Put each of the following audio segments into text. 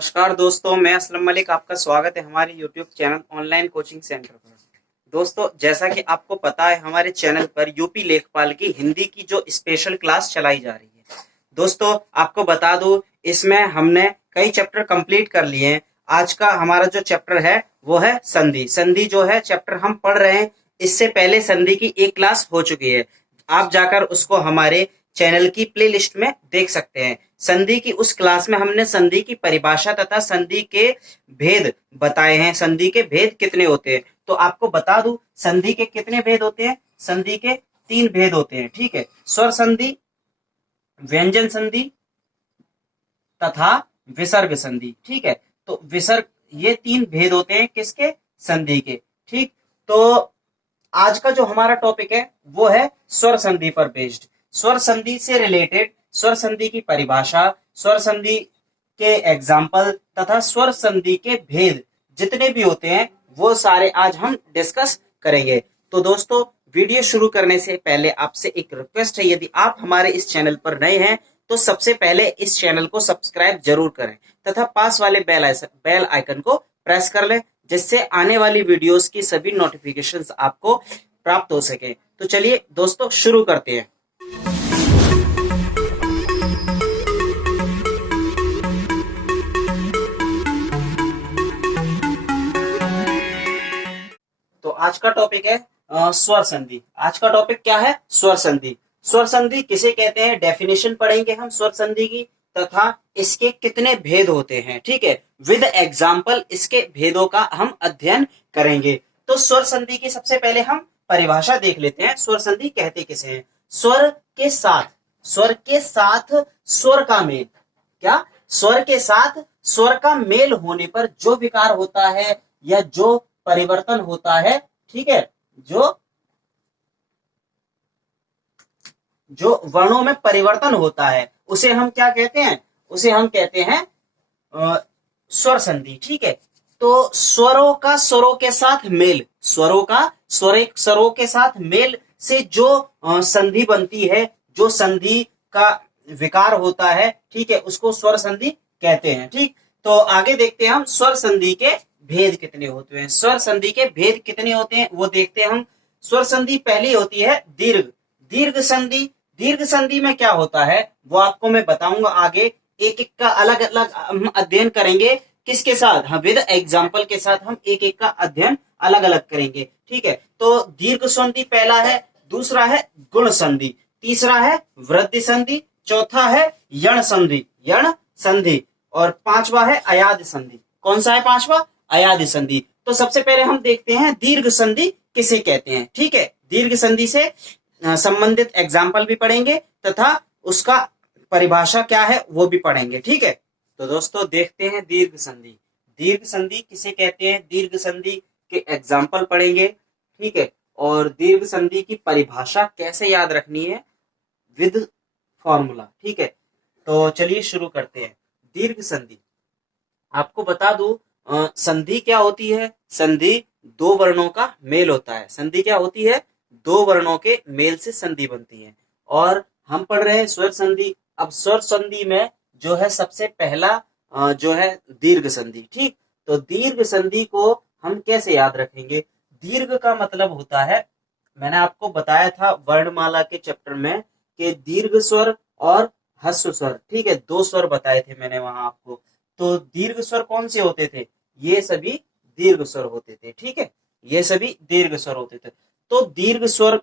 नमस्कार दोस्तों, मैं असलम मलिक। आपका स्वागत है हमारे YouTube channel online coaching centre पर। दोस्तों, जैसा कि आपको पता है, हमारे चैनल पर यूपी लेखपाल की हिंदी की जो स्पेशल क्लास चलाई जा रही है। दोस्तों, आपको बता दूं, इसमें हमने कई चैप्टर कंप्लीट कर लिए हैं। आज का हमारा जो चैप्टर है वो है संधि। संधि जो है चैप्टर हम पढ़ रहे हैं। इससे पहले संधि की एक क्लास हो चुकी है। आप जाकर उसको हमारे चैनल की प्लेलिस्ट में देख सकते हैं। संधि की उस क्लास में हमने संधि की परिभाषा तथा संधि के भेद बताए हैं। संधि के भेद कितने होते हैं, तो आपको बता दूं, संधि के कितने भेद होते हैं। संधि के 3 भेद होते हैं। ठीक है, स्वर संधि, व्यंजन संधि तथा विसर्ग संधि। ठीक है, तो विसर्ग, ये 3 भेद होते हैं किसके, संधि के। ठीक, तो आज का जो हमारा टॉपिक है वो है स्वर संधि पर बेस्ड। स्वर संधि से रिलेटेड स्वर संधि की परिभाषा, स्वर संधि के एग्जाम्पल तथा स्वर संधि के भेद जितने भी होते हैं वो सारे आज हम डिस्कस करेंगे। तो दोस्तों, वीडियो शुरू करने से पहले आपसे एक रिक्वेस्ट है, यदि आप हमारे इस चैनल पर नए हैं तो सबसे पहले इस चैनल को सब्सक्राइब जरूर करें तथा पास वाले बेल आइकन को प्रेस कर लें, जिससे आने वाली वीडियोस की सभी नोटिफिकेशंस आपको प्राप्त हो सके। तो चलिए दोस्तों, शुरू करते हैं। तो आज का टॉपिक है स्वर संधि। आज का टॉपिक क्या है, स्वर संधि। स्वर संधि किसे कहते हैं, डेफिनेशन पढ़ेंगे हम स्वर संधि की, तथा इसके कितने भेद होते हैं। ठीक है, विद एग्जाम्पल इसके भेदों का हम अध्ययन करेंगे। तो स्वर संधि की सबसे पहले हम परिभाषा देख लेते हैं। स्वर संधि कहते किसे हैं, स्वर के साथ, स्वर के साथ स्वर का मेल। क्या, स्वर के साथ स्वर का मेल होने पर जो विकार होता है या जो परिवर्तन होता है, ठीक है, जो वर्णों में परिवर्तन होता है उसे हम क्या कहते हैं, उसे हम कहते हैं स्वर संधि। ठीक है, तो स्वरों का स्वरों के साथ मेल, स्वरों का स्वरों के साथ मेल से जो संधि बनती है, जो संधि का विकार होता है, ठीक है, उसको स्वर संधि कहते हैं। ठीक, तो आगे देखते हैं हम स्वर संधि के भेद कितने होते हैं। स्वर संधि के भेद कितने होते हैं वो देखते हैं हम। स्वर संधि पहली होती है दीर्घ, दीर्घ संधि। दीर्घ संधि में क्या होता है वो आपको मैं बताऊंगा आगे, एक एक का अलग अलग हम अध्ययन करेंगे। किसके साथ, हाँ, विद एग्जाम्पल के साथ हम एक एक का अध्ययन अलग अलग करेंगे। ठीक है, तो दीर्घ संधि पहला है, दूसरा है गुण संधि, तीसरा है वृद्धि संधि, चौथा है यण संधि, यण संधि, और पांचवा है अयाद संधि। कौन सा है पांचवा, अयाद संधि। तो सबसे पहले हम देखते हैं दीर्घ संधि किसे कहते हैं। ठीक है, दीर्घ संधि से संबंधित एग्जाम्पल भी पढ़ेंगे तथा उसका परिभाषा क्या है वो भी पढ़ेंगे। ठीक है, तो दोस्तों देखते हैं दीर्घ संधि। दीर्घ संधि किसे कहते हैं, दीर्घ संधि के एग्जाम्पल पढ़ेंगे। ठीक है, और दीर्घ संधि की परिभाषा कैसे याद रखनी है, विद फॉर्मूला। ठीक है, तो चलिए शुरू करते हैं। दीर्घ संधि, आपको बता दूं, संधि क्या होती है, संधि दो वर्णों का मेल होता है। संधि क्या होती है, दो वर्णों के मेल से संधि बनती है। और हम पढ़ रहे हैं स्वर संधि। अब स्वर संधि में जो है सबसे पहला जो है दीर्घ संधि। ठीक, तो दीर्घ संधि को हम कैसे याद रखेंगे। दीर्घ का मतलब होता है, मैंने आपको बताया था वर्णमाला के चैप्टर में, कि दीर्घ स्वर और ह्रस्व स्वर। ठीक है, 2 स्वर बताए थे मैंने वहां आपको। तो दीर्घ स्वर कौन से होते थे, ये सभी दीर्घ स्वर होते थे। ठीक है, ये सभी दीर्घ स्वर होते थे। तो दीर्घ स्वर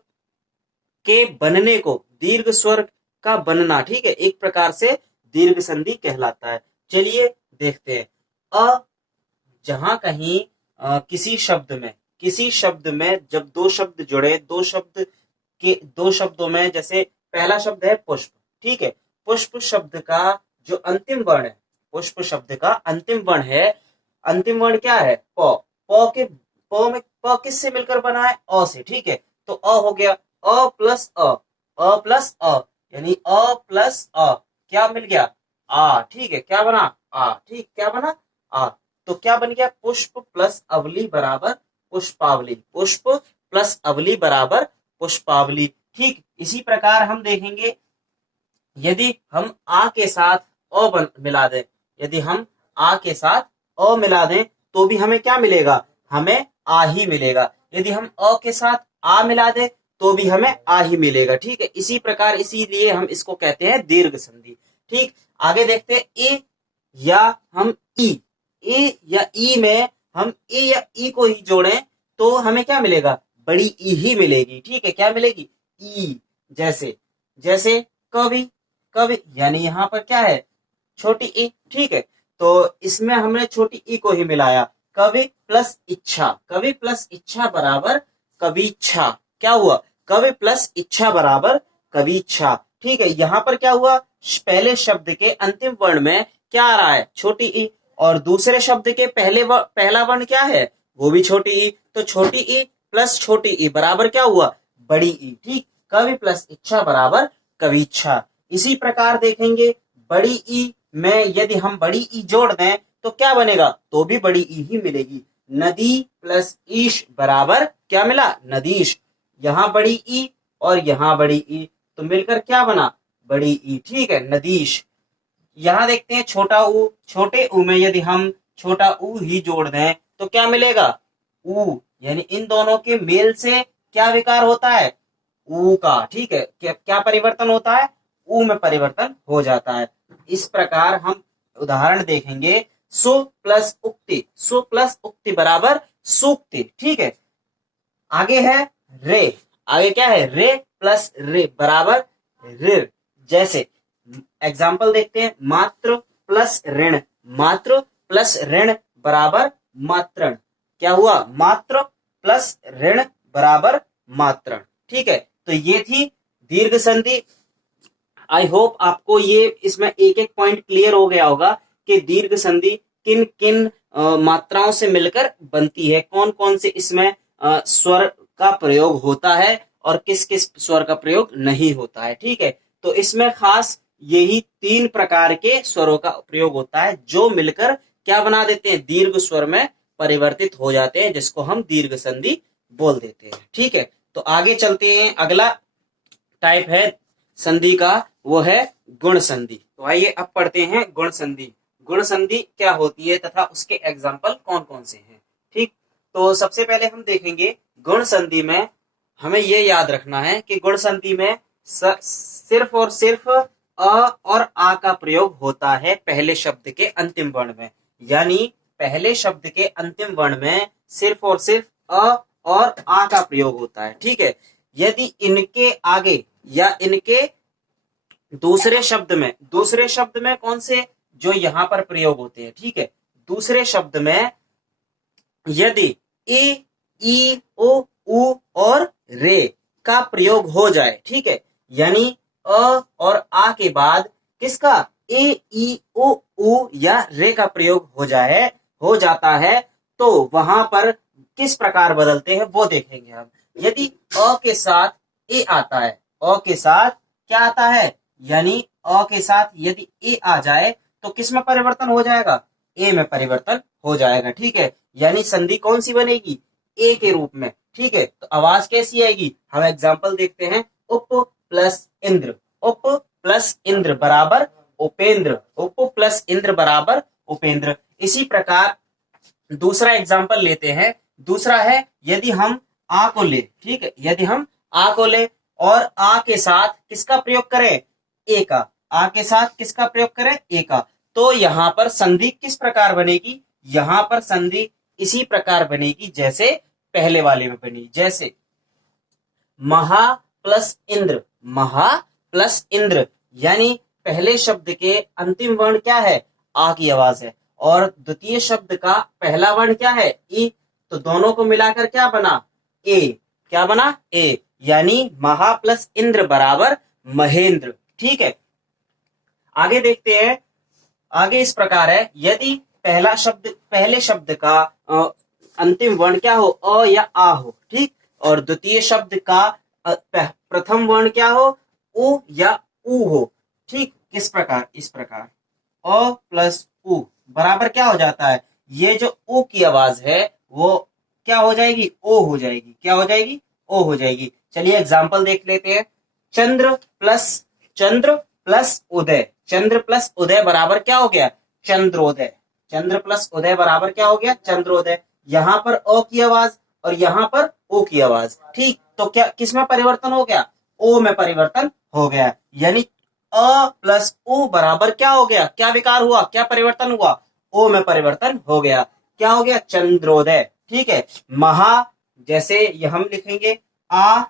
के बनने को, दीर्घ स्वर का बनना, ठीक है, एक प्रकार से दीर्घ संधि कहलाता है। चलिए देखते हैं। अ, जहां कहीं किसी शब्द में जब 2 शब्द जुड़े, 2 शब्दों में, जैसे पहला शब्द है पुष्प। ठीक है, पुष्प शब्द का जो अंतिम वर्ण है, पुष्प शब्द का अंतिम वर्ण है, अंतिम वर्ण क्या है, प। प किससे मिलकर बना है, अ से। ठीक है, तो अ हो गया, अ प्लस अ, यानी अ प्लस अ क्या मिल गया, आ। ठीक है, क्या बना, आ। ठीक, क्या बना, आ। तो क्या बन गया, पुष्प प्लस अवली बराबर पुष्पावली, पुष्प प्लस अवली बराबर पुष्पावली। ठीक, इसी प्रकार हम देखेंगे, यदि हम आ के साथ अ मिला दें, यदि हम आ के साथ अ मिला दें तो भी हमें क्या मिलेगा, हमें आ ही मिलेगा। यदि हम अ के साथ आ मिला दें तो भी हमें आ ही मिलेगा। ठीक है, इसी प्रकार इसीलिए हम इसको कहते हैं दीर्घ संधि। ठीक, आगे देखते हैं ए या हम ई, ए या ई में हम ए या ई को ही जोड़ें तो हमें क्या मिलेगा, बड़ी ई ही मिलेगी। ठीक है, क्या मिलेगी, ई। जैसे जैसे कवि, कवि यानी यहाँ पर क्या है, छोटी ई। ठीक है, तो इसमें हमने छोटी ई को ही मिलाया, कवि प्लस इच्छा, कवि प्लस इच्छा बराबर कविच्छा। क्या हुआ, कवि प्लस इच्छा बराबर कविच्छा। ठीक है, यहाँ पर क्या हुआ, पहले शब्द के अंतिम वर्ण में क्या आ रहा है, छोटी ई, और दूसरे शब्द के पहला वर्ण क्या है, वो भी छोटी ई। तो छोटी ई प्लस छोटी ई बराबर क्या हुआ, बड़ी ई। ठीक, कवि प्लस इच्छा बराबर कविच्छा। इसी प्रकार देखेंगे बड़ी ई में यदि हम बड़ी ई जोड़ दें तो क्या बनेगा, तो भी बड़ी ई ही मिलेगी। नदी प्लस ईश बराबर क्या मिला, नदीश। यहाँ बड़ी ई और यहाँ बड़ी ई तो मिलकर क्या बना, बड़ी ई। ठीक है, नदीश। यहाँ देखते हैं छोटा ऊ, छोटे ऊ में यदि हम छोटा ऊ ही जोड़ दें तो क्या मिलेगा, ऊ। यानी इन दोनों के मेल से क्या विकार होता है, ऊ का। ठीक है, क्या परिवर्तन होता है, ऊ में परिवर्तन हो जाता है। इस प्रकार हम उदाहरण देखेंगे, सु प्लस उक्ति, सु प्लस उक्ति बराबर सूक्ति। ठीक है, आगे है रे, आगे क्या है, रे प्लस रे बराबर ऋ। जैसे एग्जाम्पल देखते हैं, मात्र प्लस ऋण, मात्र प्लस ऋण बराबर मात्रण। क्या हुआ, मात्र प्लस ऋण बराबर मात्रण। ठीक है, तो ये थी दीर्घ संधि। आई होप आपको ये इसमें एक एक पॉइंट क्लियर हो गया होगा कि दीर्घ संधि किन किन मात्राओं से मिलकर बनती है, कौन कौन से इसमें स्वर का प्रयोग होता है और किस किस स्वर का प्रयोग नहीं होता है। ठीक है, तो इसमें खास यही 3 प्रकार के स्वरों का प्रयोग होता है जो मिलकर क्या बना देते हैं, दीर्घ स्वर में परिवर्तित हो जाते हैं, जिसको हम दीर्घ संधि बोल देते हैं। ठीक है, तो आगे चलते हैं, अगला टाइप है संधि का, वो है गुण संधि। तो आइए अब पढ़ते हैं गुण संधि। गुण संधि क्या होती है तथा उसके एग्जाम्पल कौन कौन से हैं। ठीक, तो सबसे पहले हम देखेंगे गुण संधि में हमें ये याद रखना है कि गुण संधि में सिर्फ और सिर्फ अ और आ का प्रयोग होता है पहले शब्द के अंतिम वर्ण में। यानी पहले शब्द के अंतिम वर्ण में सिर्फ और सिर्फ अ और आ का प्रयोग होता है। ठीक है, यदि इनके आगे या इनके दूसरे शब्द में कौन से जो यहाँ पर प्रयोग होते हैं। ठीक है, दूसरे शब्द में यदि ए, ई, ओ, उ और रे का प्रयोग हो जाए, ठीक है, यानी अ और आ के बाद किसका, ए, ई, ओ, उ या रे का प्रयोग हो जाता है, तो वहां पर किस प्रकार बदलते हैं वो देखेंगे हम। यदि अ के साथ ए आता है, अ के साथ क्या आता है, यानी अ के साथ यदि ए आ जाए तो किस में परिवर्तन हो जाएगा, ए में परिवर्तन हो जाएगा। ठीक है, यानी संधि कौन सी बनेगी, ए के रूप में। ठीक है, तो आवाज कैसी आएगी, हम एग्जाम्पल देखते हैं, उप प्लस इंद्र, उप प्लस इंद्र बराबर उपेंद्र, उप प्लस इंद्र बराबर उपेंद्र। इसी प्रकार दूसरा एग्जाम्पल लेते हैं, दूसरा है यदि हम आ को ले, ठीक है, यदि हम आ को ले और आ के साथ किसका प्रयोग करें, ए का, आ के साथ किसका प्रयोग करें, ए का, तो यहां पर संधि किस प्रकार बनेगी, यहां पर संधि इसी प्रकार बनेगी जैसे पहले वाले में बनी। जैसे महा प्लस इंद्र, महा प्लस इंद्र, यानी पहले शब्द के अंतिम वर्ण क्या है, आ की आवाज है, और द्वितीय शब्द का पहला वर्ण क्या है, ई, तो दोनों को मिलाकर क्या बना, ए, क्या बना, ए, यानी महा प्लस इंद्र बराबर महेंद्र। ठीक है, आगे देखते हैं, आगे इस प्रकार है, यदि पहले शब्द का अंतिम वर्ण क्या हो, अ या आ हो, ठीक, और द्वितीय शब्द का प्रथम वर्ण क्या हो, उ या उ हो। ठीक, किस प्रकार, इस प्रकार अ प्लस उ बराबर क्या हो जाता है, ये जो उ की आवाज है वो क्या हो जाएगी, ओ हो जाएगी, क्या हो जाएगी, ओ हो जाएगी। चलिए एग्जाम्पल देख लेते हैं, चंद्र प्लस उदय, चंद्र प्लस उदय बराबर क्या हो गया, चंद्रोदय। चंद्र प्लस उदय बराबर क्या हो गया, चंद्रोदय। यहां पर अ की आवाज और यहां पर ओ की आवाज, ठीक। तो क्या किस में परिवर्तन हो गया, ओ में परिवर्तन हो गया। यानी अ प्लस ओ बराबर क्या हो गया, क्या विकार हुआ, क्या परिवर्तन हुआ, ओ में परिवर्तन हो गया। क्या हो गया, चंद्रोदय, ठीक है। महा, जैसे ये हम लिखेंगे आ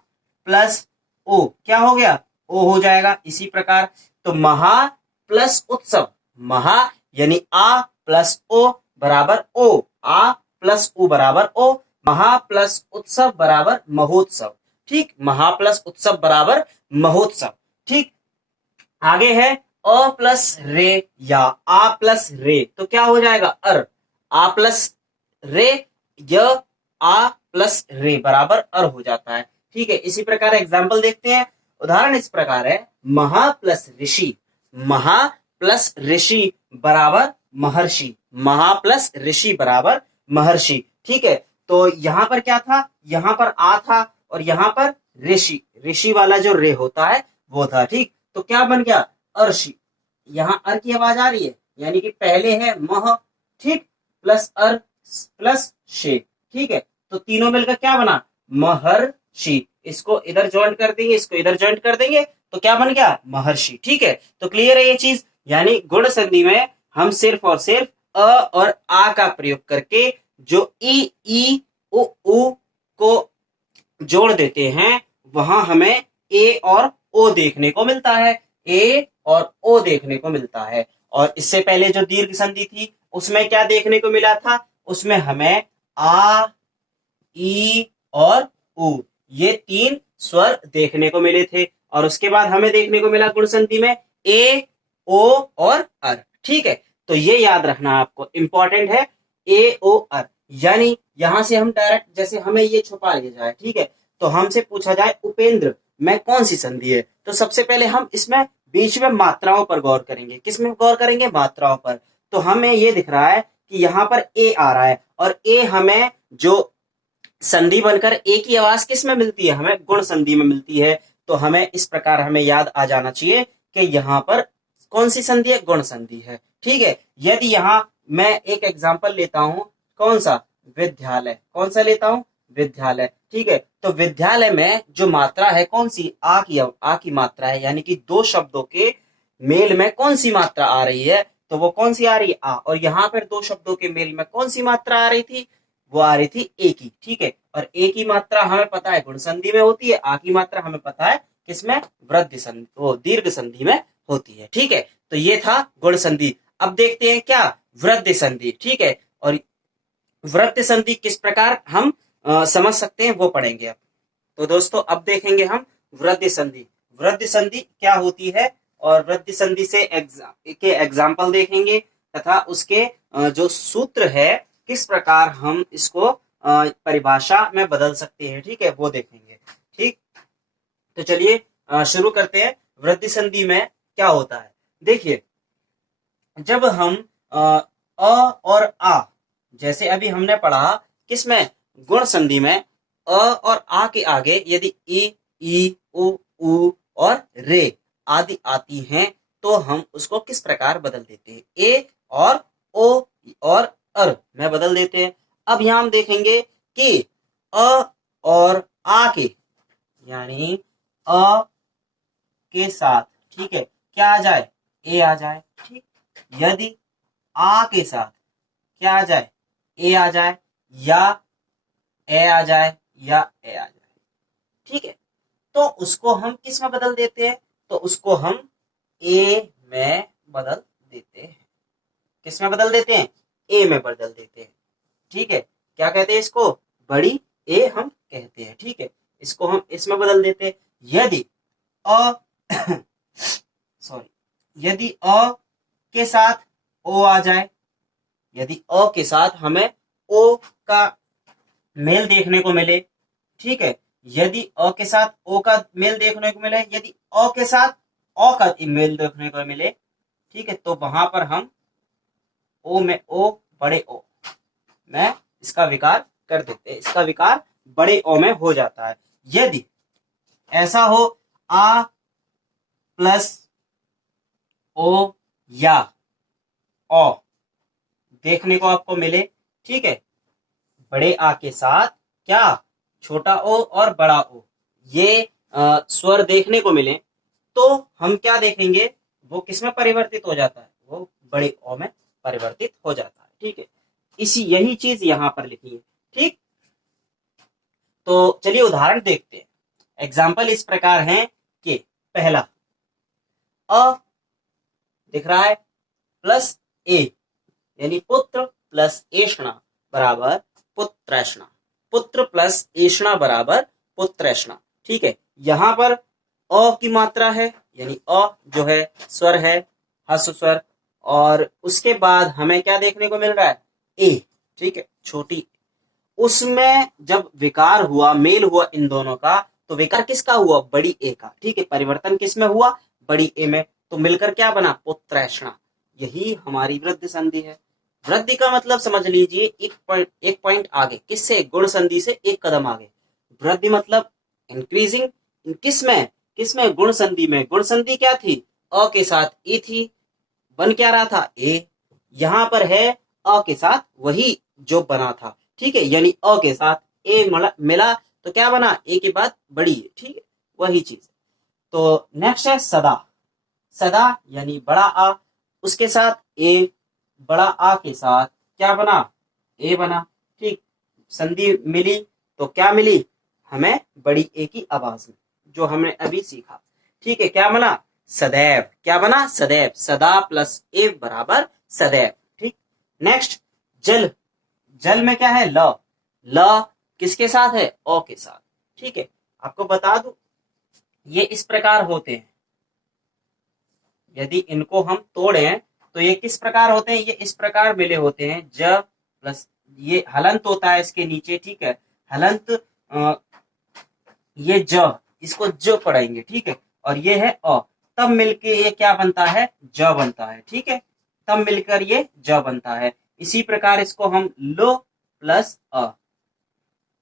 प्लस ओ, क्या हो गया, ओ हो जाएगा। इसी प्रकार तो महा प्लस उत्सव, महा यानी आ प्लस ओ बराबर ओ, आ प्लस उ बराबर ओ, महा प्लस उत्सव बराबर महोत्सव, ठीक। महा प्लस उत्सव बराबर महोत्सव, ठीक। आगे है अ प्लस रे या आ प्लस रे, तो क्या हो जाएगा, अर। आ प्लस रे, य आ प्लस रे बराबर अर हो जाता है, ठीक है। इसी प्रकार एग्जाम्पल देखते हैं। उदाहरण इस प्रकार है, महा प्लस ऋषि, महा प्लस ऋषि बराबर महर्षि, महा प्लस ऋषि बराबर महर्षि, ठीक है। तो यहां पर क्या था, यहां पर आ था और यहां पर ऋषि, ऋषि वाला जो रे होता है वो था, ठीक। तो क्या बन गया, अर्षि। यहां अर की आवाज आ रही है, यानी कि पहले है मह, ठीक, प्लस अर प्लस शे, ठीक है। तो तीनों मिलकर क्या बना, महर्षि। इसको इधर ज्वाइंट कर देंगे, इसको इधर ज्वाइंट कर देंगे, तो क्या बन गया, महर्षि, ठीक है। तो क्लियर है ये चीज। यानी गुण संधि में हम सिर्फ और सिर्फ अ और आ का प्रयोग करके जो ई उ को जोड़ देते हैं, वहां हमें ए और ओ देखने को मिलता है, ए और ओ देखने को मिलता है। और इससे पहले जो दीर्घ संधि थी उसमें क्या देखने को मिला था, उसमें हमें आ, ई और उ, ये तीन स्वर देखने को मिले थे। और उसके बाद हमें देखने को मिला गुण संधि में ए, ओ और अर, ठीक है। तो ये याद रखना आपको, इंपॉर्टेंट है, ए ओ अर। यानी यहां से हम डायरेक्ट, जैसे हमें ये छुपा लिया जाए, ठीक है, तो हमसे पूछा जाए उपेंद्र में कौन सी संधि है, तो सबसे पहले हम इसमें बीच में मात्राओं पर गौर करेंगे। किसमें गौर करेंगे, मात्राओं पर। तो हमें ये दिख रहा है कि यहां पर ए आ रहा है, और ए हमें जो संधि बनकर ए की आवाज किस में मिलती है, हमें गुण संधि में मिलती है। तो हमें इस प्रकार हमें याद आ जाना चाहिए कि यहां पर कौन सी संधि है, गुण संधि है, ठीक है। यदि यहां मैं एक एग्जांपल लेता हूं, कौन सा, विद्यालय, कौन सा लेता हूं, विद्यालय, ठीक है। तो विद्यालय में जो मात्रा है कौन सी, आ की मात्रा है, यानी कि दो शब्दों के मेल में कौन सी मात्रा आ रही है, तो वो कौन सी आ रही है, आ। और यहां पर दो शब्दों के मेल में कौन सी मात्रा आ रही थी, वो आ रही थी ए की, ठीक है। और ए की मात्रा हमें पता है गुण संधि में होती है, आ की मात्रा हमें पता है किसमें, वृद्धि संधि, वो दीर्घ संधि में होती है, ठीक है। तो ये था गुण संधि। अब देखते हैं क्या, वृद्धि संधि, ठीक है। और वृद्धि संधि किस प्रकार हम समझ सकते हैं वो पढ़ेंगे अब। तो दोस्तों अब देखेंगे हम वृद्धि संधि। वृद्धि संधि क्या होती है, और वृद्धि संधि से एग्जाम्पल देखेंगे, तथा उसके जो सूत्र है किस प्रकार हम इसको परिभाषा में बदल सकते हैं, ठीक है, वो देखेंगे, ठीक। तो चलिए शुरू करते हैं। वृद्धि संधि में क्या होता है, देखिए, जब हम अ और आ, जैसे अभी हमने पढ़ा किसमें, गुण संधि में, अ और आ के आगे यदि ई उ और रे आदि आती हैं, तो हम उसको किस प्रकार बदल देते हैं, ए और ओ और अर में बदल देते हैं। अब यहां हम देखेंगे कि अ और आ के, यानी अ के साथ, ठीक है, क्या आ जाए, ए आ जाए, ठीक। यदि आ के साथ क्या आ जाए, ए आ जाए, या ए आ जाए, या ए आ जाए, ठीक है, तो उसको हम किस में बदल देते हैं, तो उसको हम ए में बदल देते हैं। किस में बदल देते हैं, ए में बदल देते हैं, ठीक है। क्या कहते हैं इसको, बड़ी ए हम कहते हैं, ठीक है। इसको हम इसमें बदल देते हैं। यदि अ सॉरी, यदि अ के साथ ओ आ जाए, यदि अ के साथ हमें ओ का मेल देखने को मिले, ठीक है, यदि अ के साथ ओ का मेल देखने को मिले, यदि अ के साथ ओ का मेल देखने को मिले, ठीक है, तो वहां पर हम ओ में, ओ बड़े ओ में इसका विकार कर देते हैं, इसका विकार बड़े ओ में हो जाता है। यदि ऐसा हो, आ प्लस ओ या ओ देखने को आपको मिले, ठीक है, बड़े आ के साथ क्या, छोटा ओ और बड़ा ओ, ये स्वर देखने को मिले, तो हम क्या देखेंगे, वो किसमें परिवर्तित हो जाता है, वो बड़े ओ में परिवर्तित हो जाता है, ठीक है। इसी यही चीज यहां पर लिखी है, ठीक। तो चलिए उदाहरण देखते हैं। एग्जाम्पल इस प्रकार है कि पहला अ दिख रहा है प्लस ए, यानी पुत्र प्लस एषणा बराबर पुत्रैषणा, पुत्र प्लस एषणा बराबर पुत्रैषणा, ठीक है। यहां पर अ की मात्रा है, यानी अ जो है स्वर है, ह्रस्व स्वर, और उसके बाद हमें क्या देखने को मिल रहा है, ए, ठीक है, छोटी। उसमें जब विकार हुआ, मेल हुआ इन दोनों का, तो विकार किसका हुआ, बड़ी ए का, ठीक है, परिवर्तन किसमें हुआ, बड़ी ए में, तो मिलकर क्या बना, पुत्रैषणा। यही हमारी वृद्धि संधि है। वृद्धि का मतलब समझ लीजिए एक पॉइंट आगे, किससे, गुण संधि से एक कदम आगे। वृद्धि मतलब इंक्रीजिंग, किसमें गुण संधि में। गुण संधि क्या थी, अ के साथ ए थी, बन क्या रहा था, ए। यहां पर है अ के साथ वही जो बना था, ठीक है, यानी अ के साथ ए मिला तो क्या बना, ए के बाद बड़ी है, ठीक है, वही चीज। तो नेक्स्ट है सदा, सदा यानी बड़ा आ, उसके साथ ए, बड़ा आ के साथ क्या बना, ए बना, ठीक। संधि मिली तो क्या मिली हमें, बड़ी ए की आवाज में, जो हमने अभी सीखा, ठीक है, क्या बना, सदैव, क्या बना, सदैव, सदा प्लस ए बराबर सदैव, ठीक। नेक्स्ट जल, जल में क्या है, ल, ल किसके साथ है, ओ के साथ, ठीक है। आपको बता दूं ये इस प्रकार होते हैं, यदि इनको हम तोड़ें तो ये किस प्रकार होते हैं, ये इस प्रकार मिले होते हैं, ज प्लस ये हलंत होता है इसके नीचे, ठीक है, हलंत, ये ज, इसको ज पढ़ेंगे, ठीक है, और ये है अ, तब मिलके ये क्या बनता है, ज बनता है, ठीक है, तब मिलकर ये ज बनता है। इसी प्रकार इसको हम लो प्लस अ,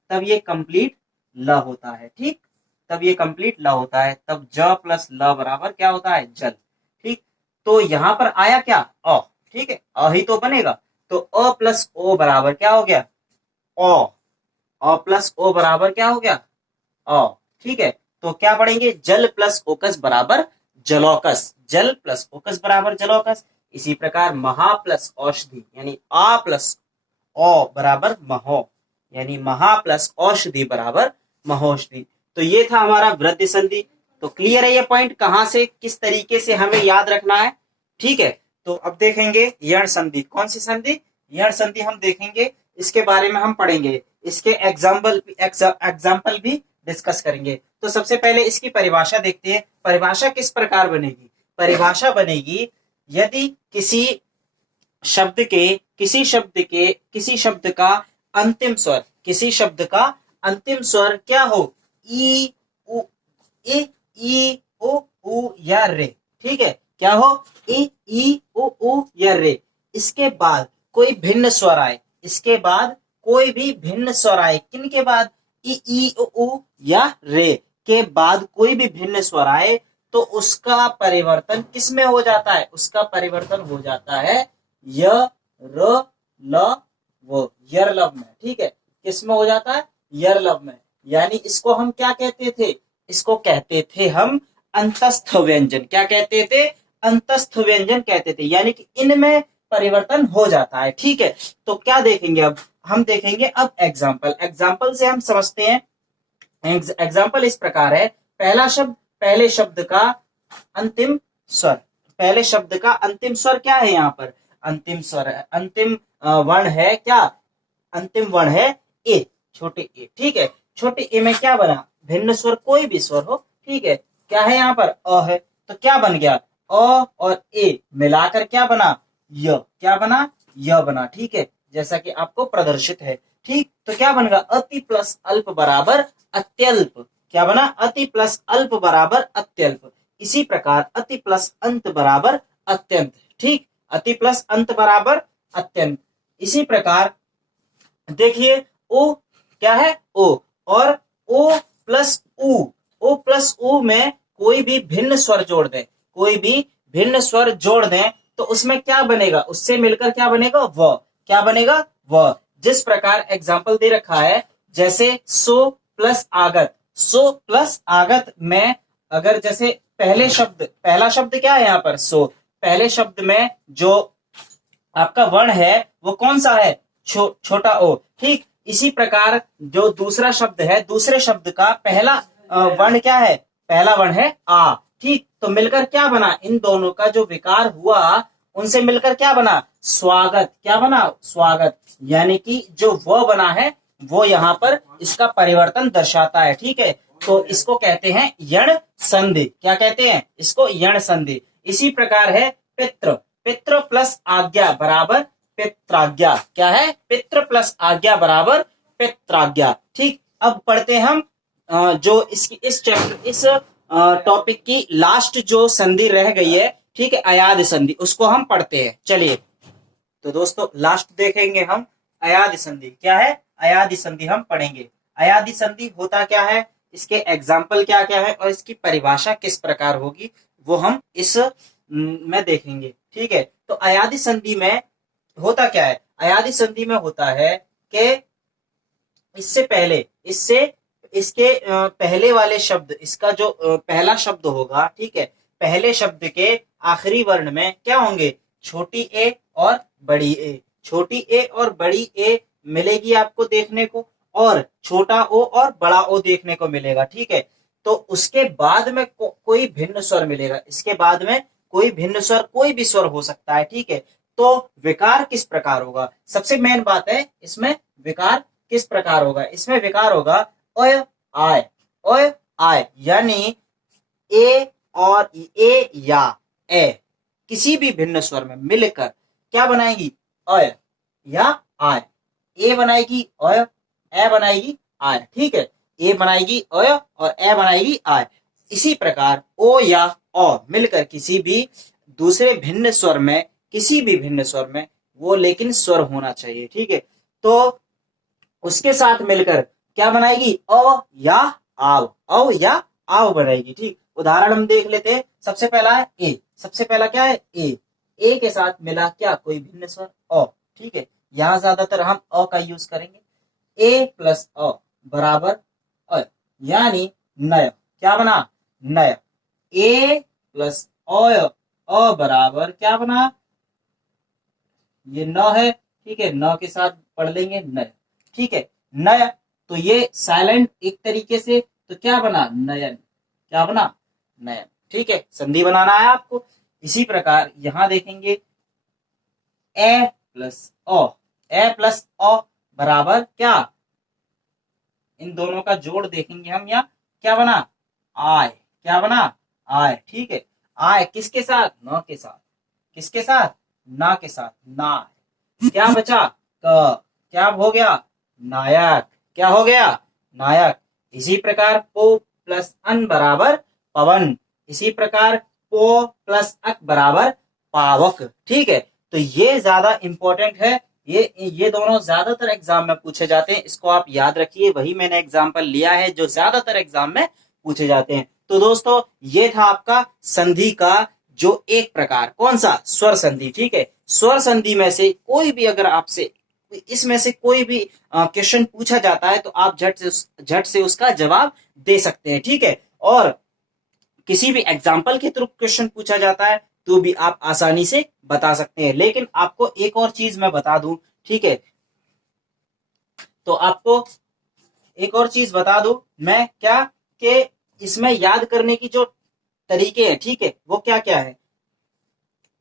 तब ये कंप्लीट ल होता है, ठीक, तब ये कंप्लीट ल होता है, तब ज प्लस ल बराबर क्या होता है, जल, ठीक। तो यहां पर आया क्या, अ, ठीक है, अ ही तो बनेगा, तो अ प्लस ओ बराबर क्या हो गया, ओ, अ प्लस ओ बराबर क्या हो गया, अ, ठीक है। तो क्या पढ़ेंगे, जल प्लस ओकस बराबर जलौकस, जल प्लस ओकस बराबर जलौकस। इसी प्रकार महा प्लस औषधि, यानी आ प्लस ओ बराबर महो, यानी महा प्लस औषधि बराबर महोषधि। तो ये था हमारा वृद्धि संधि। तो क्लियर है ये पॉइंट, कहां से किस तरीके से हमें याद रखना है, ठीक है। तो अब देखेंगे यण संधि, कौन सी संधि, यण संधि हम देखेंगे, इसके बारे में हम पढ़ेंगे, इसके एग्जाम्पल भी डिस्कस करेंगे। तो सबसे पहले इसकी परिभाषा देखते हैं। परिभाषा किस प्रकार बनेगी, परिभाषा बनेगी यदि किसी शब्द के किसी शब्द का अंतिम स्वर, किसी शब्द का अंतिम स्वर क्या हो, ई उ, ई ओ उ या रे, ठीक है, क्या हो, ई ओ उ या रे, इसके बाद कोई भिन्न स्वर आए, इसके बाद कोई भी भिन्न स्वर आए, किन के बाद, ई ओ उ या रे के बाद कोई भी भिन्न स्वर आए, तो उसका परिवर्तन किसमें हो जाता है, उसका परिवर्तन हो जाता है य र ल वो यरलव में, ठीक है, किसमें हो जाता है, यरलव में। यानी इसको हम क्या कहते थे, इसको कहते थे हम अंतस्थ व्यंजन, क्या कहते थे, अंतस्थ व्यंजन कहते थे, यानी कि इनमें परिवर्तन हो जाता है, ठीक है। तो क्या देखेंगे, अब हम देखेंगे अब एग्जाम्पल से हम समझते हैं। एग्जाम्पल इस प्रकार है, पहला शब्द, पहले शब्द का अंतिम स्वर, पहले शब्द का अंतिम स्वर क्या है, यहाँ पर अंतिम स्वर है, अंतिम वर्ण है क्या, अंतिम वर्ण है ए, छोटे ए, ठीक है, छोटे ए में क्या बना, भिन्न स्वर, कोई भी स्वर हो, ठीक है, क्या है यहाँ पर अ है, तो क्या बन गया, अ और ए मिलाकर क्या बना, य, क्या बना, य बना, ठीक है, जैसा कि आपको प्रदर्शित है, ठीक। तो क्या बनेगा, अति प्लस अल्प बराबर अत्यल्प, क्या बना, अति प्लस अल्प बराबर अत्यल्प। इसी प्रकार अति प्लस अंत बराबर अत्यंत, ठीक, अति प्लस अंत बराबर अत्यंत। इसी प्रकार देखिए ओ क्या है, ओ, और ओ प्लस उ, ओ प्लस उ में कोई भी भिन्न स्वर जोड़ दें, कोई भी भिन्न स्वर जोड़ दें, तो उसमें क्या बनेगा, उससे मिलकर क्या बनेगा, व, क्या बनेगा? वह। जिस प्रकार एग्जाम्पल दे रखा है, जैसे सो प्लस आगत, सो प्लस आगत में अगर जैसे पहला शब्द क्या है यहाँ पर? सो। पहले शब्द में जो आपका वर्ण है वो कौन सा है? छोटा ओ। ठीक इसी प्रकार जो दूसरा शब्द है, दूसरे शब्द का पहला वर्ण क्या है? पहला वर्ण है आ। ठीक, तो मिलकर क्या बना? इन दोनों का जो विकार हुआ उनसे मिलकर क्या बना? स्वागत। क्या बना? स्वागत। यानी कि जो वह बना है वो यहाँ पर इसका परिवर्तन दर्शाता है। ठीक है, तो इसको कहते हैं यण संधि। क्या कहते हैं इसको? यण संधि। इसी प्रकार है पितृ। पितृ प्लस आज्ञा बराबर पित्राज्ञा। क्या है? पितृ प्लस आज्ञा बराबर पित्राज्ञा। ठीक, अब पढ़ते हम जो इस टॉपिक की लास्ट जो संधि रह गई है, ठीक है, अयाद संधि, उसको हम पढ़ते हैं। चलिए, तो दोस्तों लास्ट देखेंगे हम अयाद संधि। क्या है? अयाद संधि हम पढ़ेंगे। अयाद संधि होता क्या है, इसके एग्जाम्पल क्या क्या है और इसकी परिभाषा किस प्रकार होगी, वो हम इस में देखेंगे। ठीक है, तो अयादी संधि में होता क्या है? अयादी संधि में होता है कि इसके पहले वाले शब्द, इसका जो पहला शब्द होगा, ठीक है, पहले शब्द के आखिरी वर्ण में क्या होंगे? छोटी ए और बड़ी ए। छोटी ए और बड़ी ए मिलेगी आपको देखने को, और छोटा ओ और बड़ा ओ देखने को मिलेगा। ठीक है, तो उसके बाद में कोई भिन्न स्वर मिलेगा। इसके बाद में कोई भिन्न स्वर, कोई भी स्वर हो सकता है। ठीक है, तो विकार किस प्रकार होगा? सबसे मेन बात है इसमें विकार किस प्रकार होगा। इसमें विकार होगा अय आय, अय आय, यानी ए और ए या ए किसी भी भिन्न स्वर में मिलकर क्या बनाएगी? अय या आय। ए बनाएगी अय, ए बनाएगी आय। ठीक है, ए बनाएगी अय और ए बनाएगी आय। इसी प्रकार ओ या अ मिलकर किसी भी दूसरे भिन्न स्वर में, किसी भी भिन्न स्वर में, वो लेकिन स्वर होना चाहिए। ठीक है, तो उसके साथ मिलकर क्या बनाएगी? अ या आव, अव या आव बनाएगी। ठीक, उदाहरण हम देख लेते हैं। सबसे पहला है ए। सबसे पहला क्या है? ए। ए के साथ मिला क्या? कोई भिन्न स्वर अ। ठीक है, यहां ज्यादातर हम अ का यूज करेंगे। ए प्लस अ बराबर अ, यानी नय। क्या बना? नय। ए प्लस अ बराबर क्या बना? ये न है। ठीक है, न के साथ पढ़ लेंगे नय। ठीक है, नय, तो ये साइलेंट एक तरीके से, तो क्या बना? नयन। क्या बना? नयन। ठीक है, संधि बनाना है आपको। इसी प्रकार यहां देखेंगे ए प्लस अ, ए प्लस अ बराबर क्या? इन दोनों का जोड़ देखेंगे हम, या क्या बना? आय। क्या बना? आय। ठीक है, आय किसके साथ? न के साथ। किसके साथ? ना के साथ। ना। क्या बचा? क। क्या हो गया? नायक। क्या हो गया? नायक। इसी प्रकार पो प्लस अन बराबर पवन। इसी प्रकार पो प्लस अक बराबर पावक। ठीक है, तो ये ज्यादा इंपॉर्टेंट है। ये दोनों ज्यादातर एग्जाम में पूछे जाते हैं। इसको आप याद रखिए, वही मैंने एग्जाम्पल लिया है जो ज्यादातर एग्जाम में पूछे जाते हैं। तो दोस्तों ये था आपका संधि का जो एक प्रकार, कौन सा? स्वर संधि। ठीक है, स्वर संधि में से कोई भी अगर आपसे इसमें से कोई भी क्वेश्चन पूछा जाता है तो आप झट से उसका जवाब दे सकते हैं। ठीक है, और किसी भी एग्जाम्पल के थ्रू क्वेश्चन पूछा जाता है तो भी आप आसानी से बता सकते हैं। लेकिन आपको एक और चीज मैं बता दूं, ठीक है, तो आपको एक और चीज बता दूं मैं, क्या कि इसमें याद करने की जो तरीके हैं, ठीक है, वो क्या क्या है।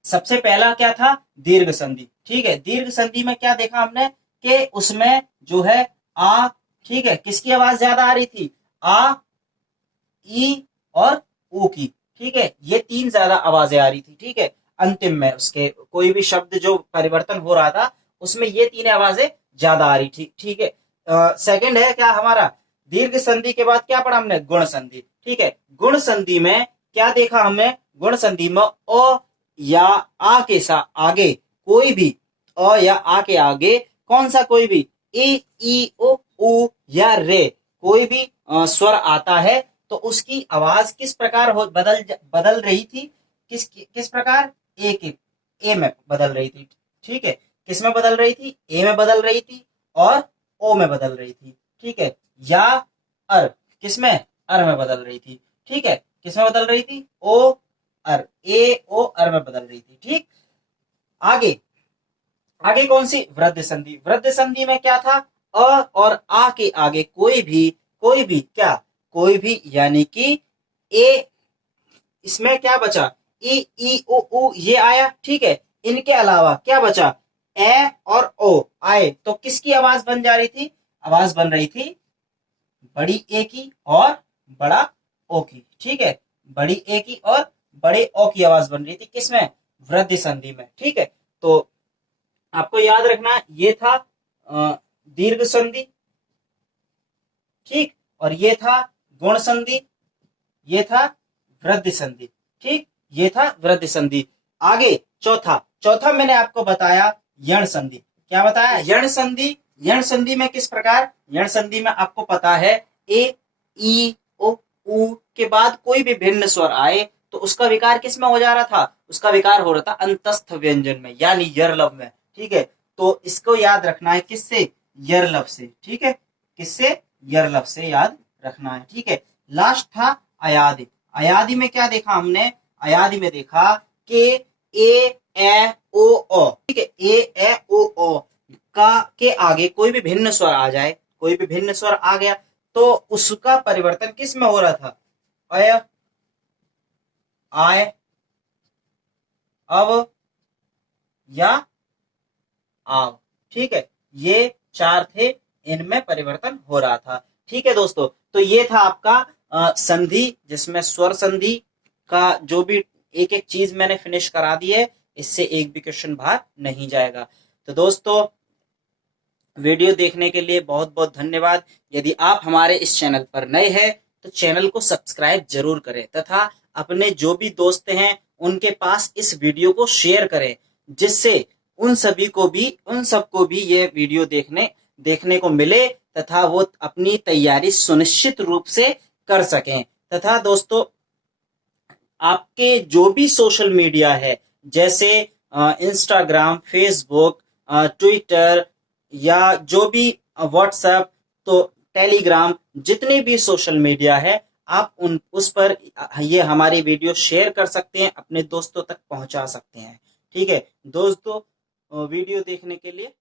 सबसे पहला क्या था? दीर्घ संधि। ठीक है, दीर्घ संधि में क्या देखा हमने कि उसमें जो है आ, ठीक है, किसकी आवाज ज्यादा आ रही थी? आ, ई और ऊ की। ठीक है, ये तीन ज्यादा आवाजें आ रही थी। ठीक है, अंतिम में उसके कोई भी शब्द जो परिवर्तन हो रहा था उसमें ये तीन आवाजें ज्यादा आ रही थी। ठीक है, सेकंड है क्या हमारा? दीर्घ संधि के बाद क्या पढ़ा हमने? गुण संधि। ठीक है, गुण संधि में क्या देखा हमने? गुण संधि में अ या आ के साथ आगे कोई भी, अ या आ के आगे कौन सा कोई भी ए, ई, ओ, उ या रे कोई भी स्वर आता है तो उसकी आवाज किस प्रकार बदल रही थी? किस प्रकार? ए के, ए में बदल रही थी। ठीक है, किस में बदल रही थी? ए में बदल रही थी और ओ में बदल रही थी, ठीक है। या अर किस में? अर में बदल रही थी, ठीक है। किस में बदल रही थी? ओ अर, ए ओ अर में बदल रही थी, ठीक। आगे आगे कौन सी? वृद्ध संधि। वृद्ध संधि में क्या था? अ और आ के आगे कोई भी क्या? कोई भी, यानी कि ए, इसमें क्या बचा? ई ओ उ ये आया, ठीक है। इनके अलावा क्या बचा? ए और ओ आए, तो किसकी आवाज बन जा रही थी? आवाज बन रही थी बड़ी ए की और बड़ा ओ की, ठीक है। बड़ी ए की और बड़े ओ की आवाज बन रही थी, किसमें? वृद्धि संधि में, ठीक है। तो आपको याद रखना, ये था दीर्घ संधि, ठीक, और ये था गुण संधि, ये था वृद्धि संधि, ठीक, ये था वृद्धि संधि। आगे चौथा चौथा मैंने आपको बताया यण संधि। क्या बताया? यण संधि। यण संधि में किस प्रकार? यण संधि में आपको पता है ए ई ओ उ के बाद कोई भी भिन्न स्वर आए तो उसका विकार किस में हो जा रहा था? उसका विकार हो रहा था अंतस्थ व्यंजन में, यानी यरलव में, ठीक है। तो इसको याद रखना है, किससे? यरलव से, ठीक है। किससे? यरलव से याद रखना है, ठीक है। लास्ट था अयादि। अयादि में क्या देखा हमने? अयादि में देखा कि ए ओ ओ, ठीक है। ए ओ ओ का के आगे कोई भी भिन्न स्वर आ जाए, कोई भी भिन्न स्वर आ गया तो उसका परिवर्तन किस में हो रहा था? अय, आय, अव या आव, ठीक है। ये चार थे, इनमें परिवर्तन हो रहा था, ठीक है दोस्तों। तो ये था आपका संधि, जिसमें स्वर संधि का जो भी एक एक चीज मैंने फिनिश करा दी है, इससे एक भी क्वेश्चन बाहर नहीं जाएगा। तो दोस्तों, वीडियो देखने के लिए बहुत बहुत धन्यवाद। यदि आप हमारे इस चैनल पर नए हैं तो चैनल को सब्सक्राइब जरूर करें तथा अपने जो भी दोस्त हैं उनके पास इस वीडियो को शेयर करें, जिससे उन सबको भी ये वीडियो देखने को मिले तथा वो अपनी तैयारी सुनिश्चित रूप से कर सकें। तथा दोस्तों, आपके जो भी सोशल मीडिया है, जैसे इंस्टाग्राम, फेसबुक, ट्विटर या जो भी व्हाट्सएप, तो टेलीग्राम, जितने भी सोशल मीडिया है, आप उस पर ये हमारी वीडियो शेयर कर सकते हैं, अपने दोस्तों तक पहुंचा सकते हैं, ठीक है दोस्तों। वीडियो देखने के लिए